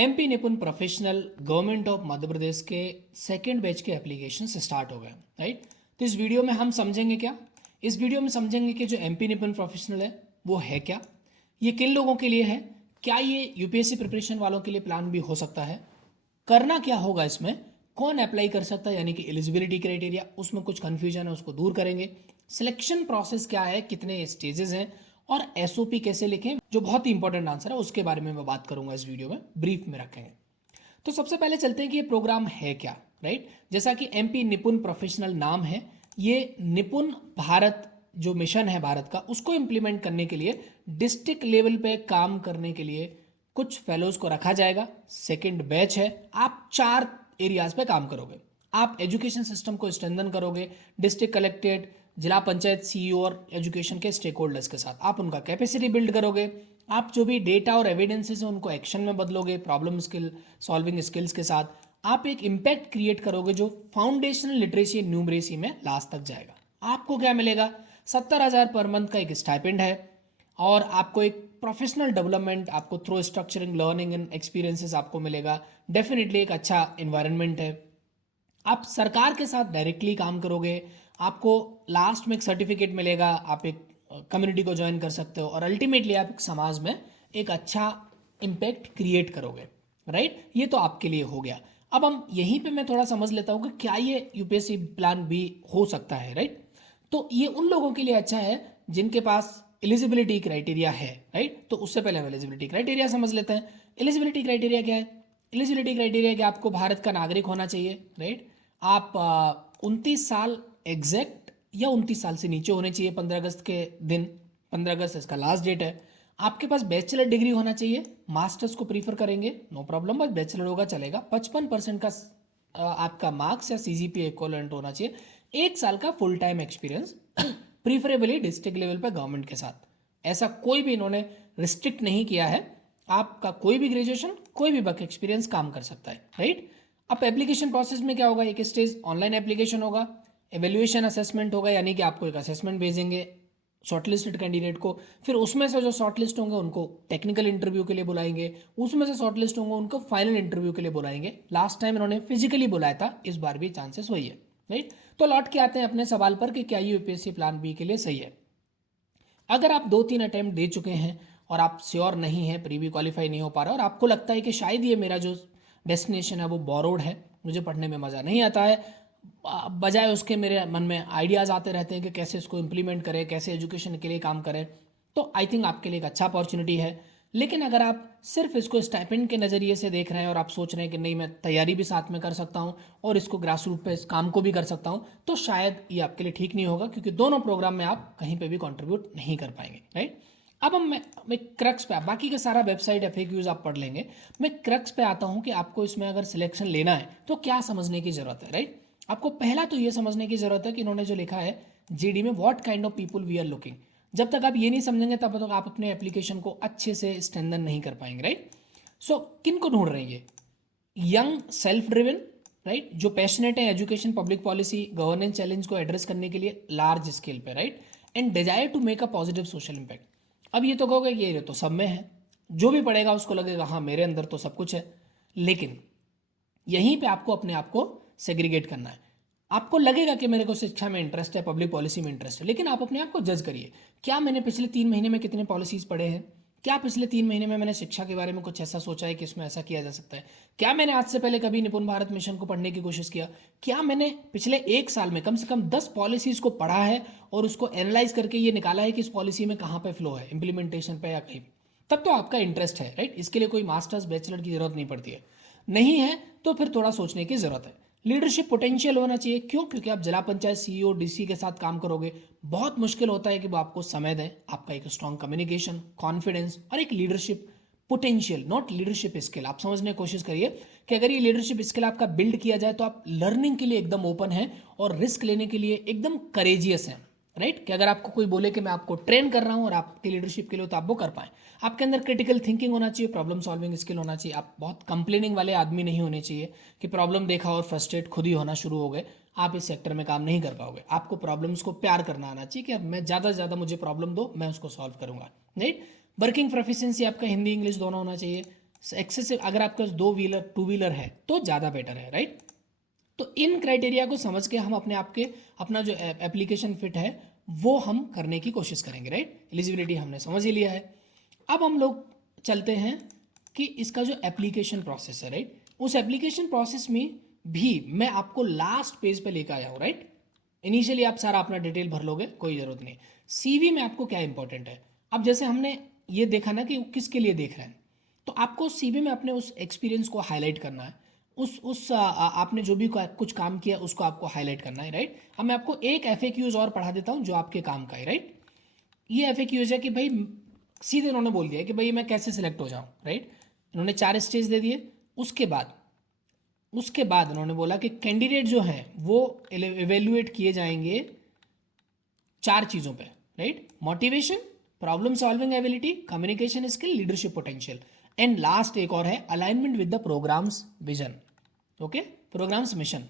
MP Nipun professional government of Madhya Pradesh के second batch के application start हो गए, राइट। तो इस वीडियो में हम समझेंगे क्या, इस वीडियो में समझेंगे कि जो एमपी निपुण प्रोफेशनल है वो है क्या, ये किन लोगों के लिए है, क्या ये यूपीएससी प्रिपरेशन वालों के लिए प्लान भी हो सकता है, करना क्या होगा इसमें, कौन अप्लाई कर सकता है यानी कि एलिजिबिलिटी क्राइटेरिया, उसमें कुछ कंफ्यूजन है उसको दूर करेंगे, सिलेक्शन प्रोसेस क्या है, कितने स्टेजेस हैं और एसओपी कैसे लिखें, जो बहुत ही इंपॉर्टेंट आंसर है उसके बारे में मैं बात करूंगा इस वीडियो में, ब्रीफ में रखेंगे। तो सबसे पहले चलते हैं कि ये प्रोग्राम है क्या, राइट। जैसा कि एमपी निपुण प्रोफेशनल नाम है, ये निपुण भारत जो मिशन है भारत का उसको इंप्लीमेंट करने के लिए डिस्ट्रिक्ट लेवल पे काम करने के लिए कुछ फेलोज को रखा जाएगा। सेकंड बैच है, आप 4 एरियाज पे काम करोगे। आप एजुकेशन सिस्टम को स्ट्रेंथन करोगे, डिस्ट्रिक्ट कलेक्टेड, जिला पंचायत सीईओ और एजुकेशन के स्टेक होल्डर्स के साथ आप उनका कैपेसिटी बिल्ड करोगे। आप जो भी डेटा और एविडेंसेस हैं उनको एक्शन में बदलोगे, प्रॉब्लम स्किल सॉल्विंग स्किल्स के साथ आप एक इम्पैक्ट क्रिएट करोगे जो फाउंडेशनल लिटरेसी न्यूमरेसी में लास्ट तक जाएगा। आपको क्या मिलेगा, 70,000 पर मंथ का एक स्टाइपेंड है और आपको एक प्रोफेशनल डेवलपमेंट आपको through structuring learning and experiences आपको मिलेगा। डेफिनेटली एक अच्छा इन्वायरमेंट है। आप सरकार के साथ डायरेक्टली काम करोगे, आपको लास्ट में एक सर्टिफिकेट मिलेगा, आप एक कम्युनिटी को ज्वाइन कर सकते हो और अल्टीमेटली आप एक समाज में एक अच्छा इम्पैक्ट क्रिएट करोगे, राइट। ये तो आपके लिए हो गया। अब हम यहीं पे मैं थोड़ा समझ लेता हूँ कि क्या ये यूपीएससी प्लान भी हो सकता है, राइट। तो ये उन लोगों के लिए अच्छा है जिनके पास एलिजिबिलिटी क्राइटेरिया है, राइट। तो उससे पहले हम एलिजिबिलिटी क्राइटेरिया समझ लेते हैं। एलिजिबिलिटी क्राइटेरिया क्या है, एलिजिबिलिटी क्राइटेरिया कि आपको भारत का नागरिक होना चाहिए, राइट। आप 29 साल एग्जैक्ट या 29 साल से नीचे होने चाहिए 15 अगस्त के दिन, 15 अगस्त इसका लास्ट डेट है। आपके पास बैचलर डिग्री होना चाहिए, मास्टर्स को प्रीफर करेंगे नो प्रॉब्लम, बस बैचलर होगा चलेगा। 55% का आपका मार्क्स या सीजीपीए इक्विवेलेंट होना चाहिए। 1 साल का full time experience preferably district level पर गवर्नमेंट के साथ। ऐसा कोई भी इन्होंने रिस्ट्रिक्ट नहीं किया है, आपका कोई भी ग्रेजुएशन कोई भी वर्क एक्सपीरियंस काम कर सकता है, राइट। अब एप्लीकेशन प्रोसेस में क्या होगा, एक स्टेज ऑनलाइन एप्लीकेशन होगा, एवेल्युएशन असेसमेंट होगा यानी कि आपको एक असेसमेंट भेजेंगे शॉर्टलिस्टेड कैंडिडेट को, फिर उसमें से जो शॉर्टलिस्ट होंगे उनको टेक्निकल इंटरव्यू के लिए बुलाएंगे, उसमें से शॉर्टलिस्ट होंगे उनको फाइनल इंटरव्यू के लिए बुलाएंगे। लास्ट टाइम इन्होंने फिजिकली बुलाया था, इस बार भी चांसेस वही है, राइट। तो लौट के आते हैं अपने सवाल पर कि क्या यूपीएससी प्लान बी के लिए सही है। अगर आप 2-3 अटेम्प्ट दे चुके हैं और आप श्योर नहीं है, प्री भी क्वालिफाई नहीं हो पा रहा और आपको लगता है कि शायद ये मेरा जो डेस्टिनेशन है वो बोरोड है, मुझे पढ़ने में मज़ा नहीं आता है, बजाय उसके मेरे मन में आइडियाज़ आते रहते हैं कि कैसे इसको इम्प्लीमेंट करें, कैसे एजुकेशन के लिए काम करें, तो आई थिंक आपके लिए एक अच्छा अपॉर्चुनिटी है। लेकिन अगर आप सिर्फ इसको स्टाइपेंड के नज़रिए से देख रहे हैं और आप सोच रहे हैं कि नहीं मैं तैयारी भी साथ में कर सकता हूँ और इसको ग्रास रूट पे इस काम को भी कर सकता हूँ, तो शायद ये आपके लिए ठीक नहीं होगा, क्योंकि दोनों प्रोग्राम में आप कहीं पे भी कंट्रीब्यूट नहीं कर पाएंगे, राइट। अब मैं क्रक्स पे, बाकी का सारा वेबसाइट एफएक्यूज आप पढ़ लेंगे, मैं क्रक्स पे आता हूँ कि आपको इसमें अगर सिलेक्शन लेना है तो क्या समझने की ज़रूरत है, राइट। आपको पहला तो ये समझने की ज़रूरत है कि इन्होंने जो लिखा है जीडी में, what kind of people we are looking. जब तक आप ये नहीं समझेंगे तब तक आप अपने एप्लीकेशन को अच्छे से स्ट्रेंथन नहीं कर पाएंगे, राइट। सो किन को ढूंढ रहे हैं ये, यंग सेल्फ ड्रिवन, राइट, जो पैशनेट है education public policy governance challenge को एड्रेस करने के लिए लार्ज स्केल पे, right, and desire to make a positive social impact. अब ये तो कहोगे कि ये तो सब में है, जो भी पढ़ेगा उसको लगेगा हाँ मेरे अंदर तो सब कुछ है, लेकिन यहीं पे आपको अपने आप को सेग्रीगेट करना है। आपको लगेगा कि मेरे को शिक्षा में इंटरेस्ट है, पब्लिक पॉलिसी में इंटरेस्ट है, लेकिन आप अपने आप को जज करिए, क्या मैंने पिछले 3 महीने में कितने पॉलिसीज पढ़े हैं, क्या पिछले 3 महीने में मैंने शिक्षा के बारे में कुछ ऐसा सोचा है कि इसमें ऐसा किया जा सकता है, क्या मैंने आज से पहले कभी निपुण भारत मिशन को पढ़ने की कोशिश किया, क्या मैंने पिछले 1 साल में कम से कम 10 पॉलिसीज को पढ़ा है और उसको एनालाइज करके ये निकाला है कि इस पॉलिसी में कहाँ पे फ्लो है, इंप्लीमेंटेशन पे या कहीं, तब तो आपका इंटरेस्ट है, राइट। इसके लिए कोई मास्टर्स बैचलर की जरूरत नहीं पड़ती है, नहीं है तो फिर थोड़ा सोचने की जरूरत है। लीडरशिप पोटेंशियल होना चाहिए, क्यों, क्योंकि आप जिला पंचायत सीईओ डीसी के साथ काम करोगे, बहुत मुश्किल होता है कि वो आपको समय दें। आपका एक स्ट्रांग कम्युनिकेशन, कॉन्फिडेंस और एक leadership potential, not leadership skill, आप समझने की कोशिश करिए कि अगर ये लीडरशिप स्किल आपका बिल्ड किया जाए तो आप लर्निंग के लिए एकदम ओपन है और रिस्क लेने के लिए एकदम करेजियस हैं, राइट। कि अगर आपको कोई बोले कि मैं आपको ट्रेन कर रहा हूं और आपकी लीडरशिप के लिए तो आप वो कर पाएं। आपके अंदर क्रिटिकल थिंकिंग होना चाहिए, प्रॉब्लम सॉल्विंग स्किल होना चाहिए, आप बहुत कंप्लेनिंग वाले आदमी नहीं होने चाहिए कि प्रॉब्लम देखा और फ्रस्ट्रेट खुद ही होना शुरू हो गए, आप इस सेक्टर में काम नहीं कर पाओगे। आपको प्रॉब्लम्स को प्यार करना आना चाहिए कि मैं ज़्यादा से ज़्यादा मुझे प्रॉब्लम दो, मैं उसको सॉल्व करूंगा, राइट। वर्किंग प्रोफिशिएंसी आपका हिंदी इंग्लिश दोनों होना चाहिए। एक्सेसिव अगर आपके पास 2 व्हीलर 2 व्हीलर है तो ज़्यादा बेटर है, राइट। तो इन क्राइटेरिया को समझ के हम अपना जो एप्लीकेशन फिट है वो हम करने की कोशिश करेंगे, राइट। एलिजिबिलिटी हमने समझ ही लिया है। अब हम लोग चलते हैं कि इसका जो एप्लीकेशन प्रोसेस है, राइट, उस एप्लीकेशन प्रोसेस में भी मैं आपको लास्ट पेज पे लेकर आया हूँ, राइट। इनिशियली आप सारा अपना डिटेल भर लोगे, कोई ज़रूरत नहीं। सीवी में आपको क्या इंपॉर्टेंट है, अब जैसे हमने ये देखा ना कि किसके लिए देख रहे हैं, तो आपको सीवी में अपने उस एक्सपीरियंस को हाईलाइट करना है, आपने जो भी कुछ काम किया उसको आपको हाईलाइट करना है, राइट। अब मैं आपको एक एफएक्यूज और पढ़ा देता हूँ जो आपके काम का है, राइट। ये एफएक्यूज है कि भाई सीधे उन्होंने बोल दिया कि भाई मैं कैसे सिलेक्ट हो जाऊँ, राइट। इन्होंने 4 स्टेज दे दिए। उसके बाद उन्होंने बोला कि कैंडिडेट जो हैं वो इवेल्युएट किए जाएंगे 4 चीज़ों पे, right. Motivation, problem solving ability, communication skill, leadership potential, and last एक और है alignment with the programs vision, okay, programs mission.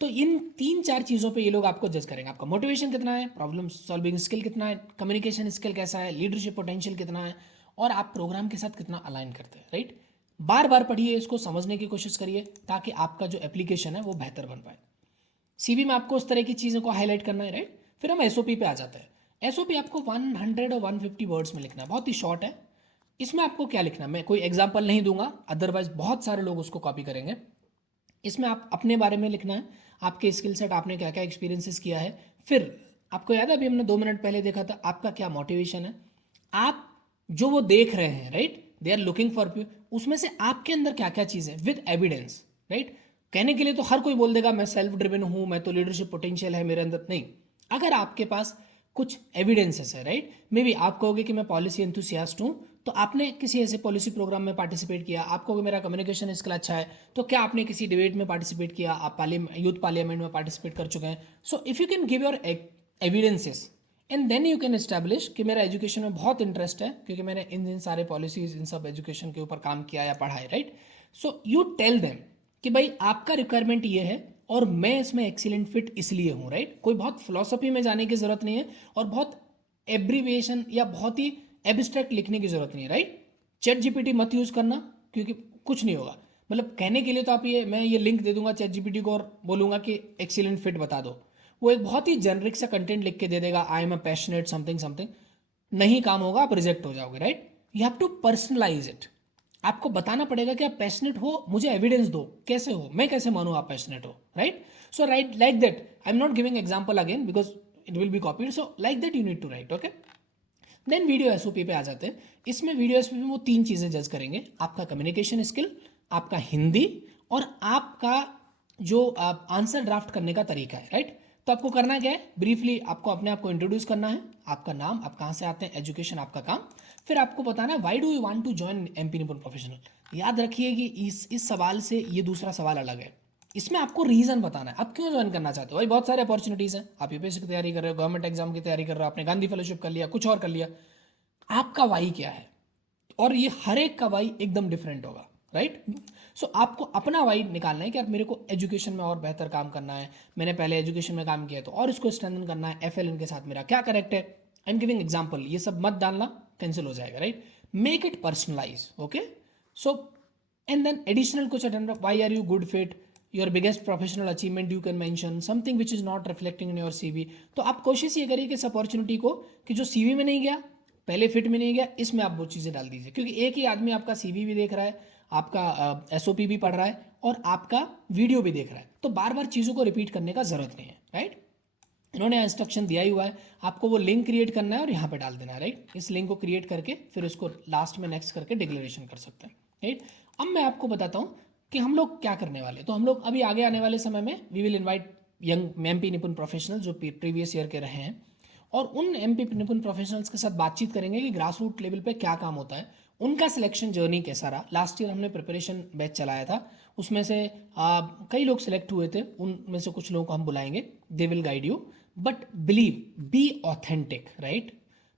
तो इन 3-4 चीज़ों पे ये लोग आपको जज करेंगे। आपका मोटिवेशन कितना है, प्रॉब्लम सॉल्विंग स्किल कितना है, कम्युनिकेशन स्किल कैसा है, लीडरशिप पोटेंशियल कितना है, और आप प्रोग्राम के साथ कितना अलाइन करते हैं, राइट। बार बार पढ़िए, इसको समझने की कोशिश करिए ताकि आपका जो एप्लीकेशन है वो बेहतर बन पाए। सीवी में आपको उस तरह की चीज़ों को हाईलाइट करना है, राइट। फिर हम एसओपी पे आ जाते हैं। एसओपी आपको 100 और 150 वर्ड्स में लिखना है, बहुत ही शॉर्ट है। इसमें आपको क्या लिखना है, मैं कोई एग्जांपल नहीं दूंगा, अदरवाइज बहुत सारे लोग उसको कॉपी करेंगे। इसमें आप अपने बारे में लिखना है, आपके स्किल सेट, आपने क्या क्या एक्सपीरियंसेस किया है। फिर आपको याद है अभी हमने 2 मिनट पहले देखा था, आपका क्या मोटिवेशन है, आप जो वो देख रहे हैं, right, they are looking for you, उसमें से आपके अंदर क्या क्या चीज़ें विद एविडेंस, राइट। कहने के लिए तो हर कोई बोल देगा मैं सेल्फ ड्रिवन हूँ, मैं तो लीडरशिप पोटेंशियल है मेरे अंदर, नहीं। अगर आपके पास कुछ एविडेंसेस है, राइट, मे बी आप कहोगे कि मैं पॉलिसी एंथुसियास्ट हूँ, तो आपने किसी ऐसे पॉलिसी प्रोग्राम में पार्टिसिपेट किया, आप कहोगे मेरा कम्युनिकेशन स्किल अच्छा है, तो क्या आपने किसी डिबेट में पार्टिसिपेट किया, आप यूथ पार्लियामेंट में पार्टिसिपेट कर चुके हैं। So if you can give your evidences and then you can establish कि मेरा एजुकेशन में बहुत इंटरेस्ट है क्योंकि मैंने इन सारे पॉलिसीज, इन सब एजुकेशन के ऊपर काम किया या पढ़ा है, right. So you tell them कि भाई आपका रिक्वायरमेंट ये है और मैं इसमें एक्सीलेंट फिट इसलिए हूँ, राइट। कोई बहुत फिलोसफी में जाने की जरूरत नहीं है और बहुत एब्रीविएशन या बहुत ही एब्स्ट्रैक्ट लिखने की जरूरत नहीं है, राइट। चैट जीपीटी मत यूज करना क्योंकि कुछ नहीं होगा। मतलब कहने के लिए तो आप मैं ये लिंक दे दूंगा चैट जीपीटी को और बोलूंगा कि एक्सीलेंट फिट बता दो, वो एक बहुत ही जेनरिक सा कंटेंट लिख के दे देगा, I am a passionate something something, नहीं काम होगा, आप रिजेक्ट हो जाओगे, right. You have to personalise it, आपको बताना पड़ेगा कि आप पैशनेट हो, मुझे एविडेंस दो, कैसे हो, मैं कैसे मानूं आप पैशनेट हो, right. So write like that, I am not giving example again because it will be copied, so like that you need to write, okay. Then video SOP पे आ जाते हैं। इसमें वीडियो एसओपी में वो 3 चीज़ें जज करेंगे, आपका कम्युनिकेशन स्किल, आपका हिंदी, और आपका जो आंसर ड्राफ्ट करने का तरीका है, राइट। तो आपको करना क्या है, ब्रीफली आपको अपने आप को इंट्रोड्यूस करना है, आपका नाम, आप कहाँ से आते हैं, एजुकेशन, आपका काम, फिर आपको बताना है why do you want to join MP Nipun professional. याद रखिए कि इस सवाल से ये दूसरा सवाल अलग है, इसमें आपको रीजन बताना है आप क्यों ज्वाइन करना चाहते हो। भाई बहुत सारे अपॉर्चुनिटीज हैं, आप यूपीएससी की तैयारी कर रहे हो, गवर्नमेंट एग्जाम की तैयारी कर रहे हो, आपने गांधी फेलोशिप कर लिया, कुछ और कर लिया, आपका वाई क्या है, और ये हर एक का वाई एकदम डिफरेंट होगा, राइट। सो आपको अपना वाई निकालना है कि आप मेरे को एजुकेशन में और बेहतर काम करना है, मैंने पहले एजुकेशन में काम किया है तो और इसको स्ट्रेंथन करना है, एफएलएन के साथ मेरा क्या करेक्ट है, आई एम गिविंग एग्जाम्पल, ये सब मत डालना, कैंसिल हो जाएगा, right. Make it personalize, okay. So and then additional कुछ attend, why are you good fit, your biggest professional achievement you can mention, something which is not reflecting in your CV. तो आप कोशिश ये करिए कि इस अपॉर्चुनिटी को कि जो सीवी में नहीं गया, पहले फिट में नहीं गया, इसमें आप वो चीज़ें डाल दीजिए, क्योंकि एक ही आदमी आपका सीवी भी देख रहा है, आपका एसओपी भी पढ़ रहा है और आपका वीडियो भी देख रहा है, तो बार बार चीज़ों को रिपीट करने का जरूरत नहीं है, राइट। इन्होंने इंस्ट्रक्शन दिया ही हुआ है, आपको वो लिंक क्रिएट करना है और यहाँ पे डाल देना है, राइट। इस लिंक को क्रिएट करके फिर उसको लास्ट में नेक्स्ट करके डिक्लेरेशन कर सकते हैं, राइट। अब मैं आपको बताता हूँ कि हम लोग क्या करने वाले हैं। तो हम लोग अभी आगे आने वाले समय में we will invite young MP Nipun professional जो प्रीवियस ईयर के रहे हैं, और उन एमपी निपुण प्रोफेशनल्स के साथ बातचीत करेंगे कि ग्रास रूट लेवल पे क्या काम होता है, उनका सिलेक्शन जर्नी कैसा रहा। लास्ट ईयर हमने प्रिपरेशन बैच चलाया था, उसमें से कई लोग सिलेक्ट हुए थे, उनमें से कुछ लोगों को हम बुलाएंगे, they will guide you, but believe, be authentic, right.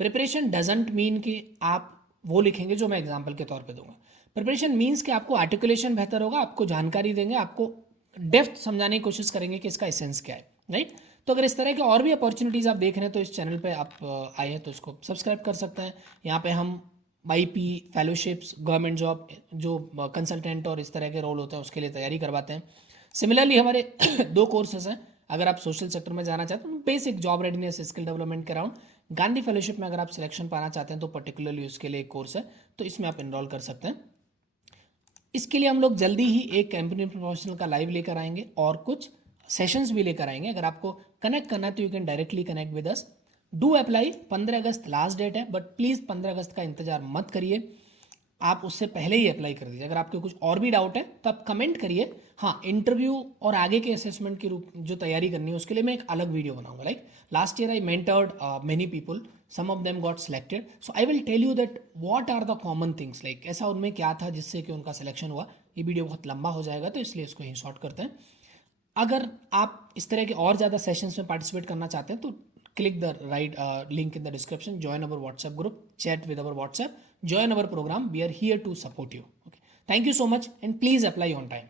Preparation doesn't mean कि आप वो लिखेंगे जो मैं एग्जाम्पल के तौर पे दूंगा। प्रिपरेशन मीन्स कि आपको आर्टिकुलेशन बेहतर होगा, आपको जानकारी देंगे, आपको डेप्थ समझाने की कोशिश करेंगे कि इसका एसेंस क्या है, राइट। तो अगर इस तरह के और भी अपॉर्चुनिटीज़ आप देख रहे हैं तो इस चैनल पे आप आए हैं तो इसको सब्सक्राइब कर सकते हैं। यहाँ पे हम IP फेलोशिप्स, गवर्नमेंट जॉब, जो कंसल्टेंट और इस तरह के रोल होते हैं उसके लिए तैयारी करवाते हैं। सिमिलरली हमारे 2 कोर्सेज हैं, अगर आप सोशल सेक्टर में जाना चाहते हैं तो basic job readiness, skill development के अराउंड। गांधी फेलोशिप में अगर आप सिलेक्शन पाना चाहते हैं तो पर्टिकुलरली उसके लिए एक कोर्स है, तो इसमें आप इनरोल कर सकते हैं। इसके लिए हम लोग जल्दी ही एक कंपनी प्रोफेशनल का लाइव लेकर आएंगे और कुछ सेशंस भी लेकर आएंगे। अगर आपको कनेक्ट करना है तो you can directly connect with us. Do apply, 15 अगस्त लास्ट डेट है, बट प्लीज़ 15 अगस्त का इंतजार मत करिए, आप उससे पहले ही अप्लाई कर दीजिए। अगर आपको कुछ और भी डाउट है तो आप कमेंट करिए। हाँ, इंटरव्यू और आगे के असेसमेंट की रूप जो तैयारी करनी है उसके लिए मैं एक अलग वीडियो बनाऊंगा। Like last year I mentored many people, some of them got selected, so I will tell you that what are the common things, like ऐसा उनमें क्या था जिससे कि उनका सिलेक्शन हुआ। ये वीडियो बहुत लंबा हो जाएगा तो इसलिए इसको यहीं शॉर्ट करते हैं। अगर आप इस तरह के और ज़्यादा सेशंस में पार्टिसिपेट करना चाहते हैं तो click the right link in the description, join our WhatsApp group, chat with our WhatsApp, join our program. We are here to support you. Okay, thank you so much and please apply on time.